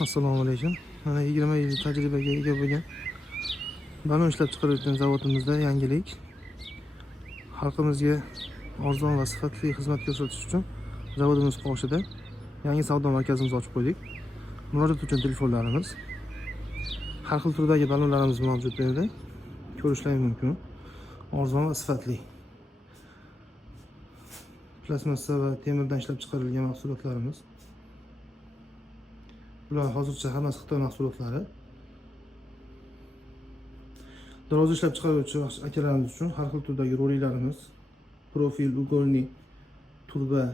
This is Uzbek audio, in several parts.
Assalomu alaykum. Mana 20 yillik tajribaga ega bo'lgan balon ishlab chiqarayotgan zavodimizda yangilik. Xalqimizga arzon va sifatli xizmat ko'rsatish uchun zavodimiz qoshida yangi savdo markazimizni ochib qo'ydik. Murojaat uchun telefonlarimiz, har xil turdagi balonlarimiz mavjud bu yerda. Ko'rishlaringiz mumkin. Arzon va sifatli. Plastmassa va temirdan ishlab chiqarilgan mahsulotlarimiz. Bular hozircha hammasi Xitoy mahsulotlari. Daroz ishlab chiqaruvchi akalarimiz uchun har xil turdagi roliklarimiz, profil, ugolni, turba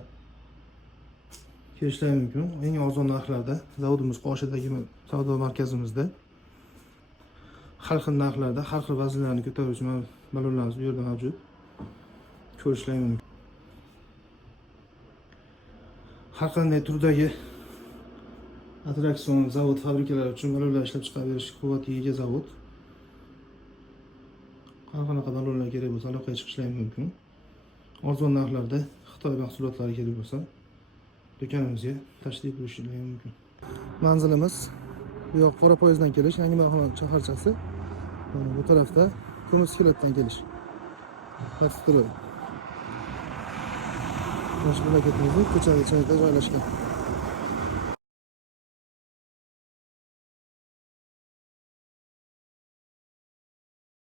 kelishlari mumkin. Eng arzon narxlarda zavodimiz qoshidagi savdo markazimizda har xil narxlarda, har xil vaznlarni ko'taruvchi balonlarimiz bu yerda mavjud. Ko'rishlari mumkin. Har qanday turdagi attraksion zavod fabrikalar uchun balonlar ishlab chiqarib berish quvvatiga ega zavod. Qanaqa balonlar kerak bo'lsa aloqaga chiqishlari mumkin. Arzon narxlarda Xitoy mahsulotlari kerak bo'lsa do'konimizga tashrif buyurishlari mumkin. Manzilimiz bu yoq qora poyezddan kelish, Yangi Marhamat shaharchasi. Bu tarafda Kunuz Kelatdan kelish. Mana shu mamlakatimizning ko'cha-ko'chalarida joylashgan.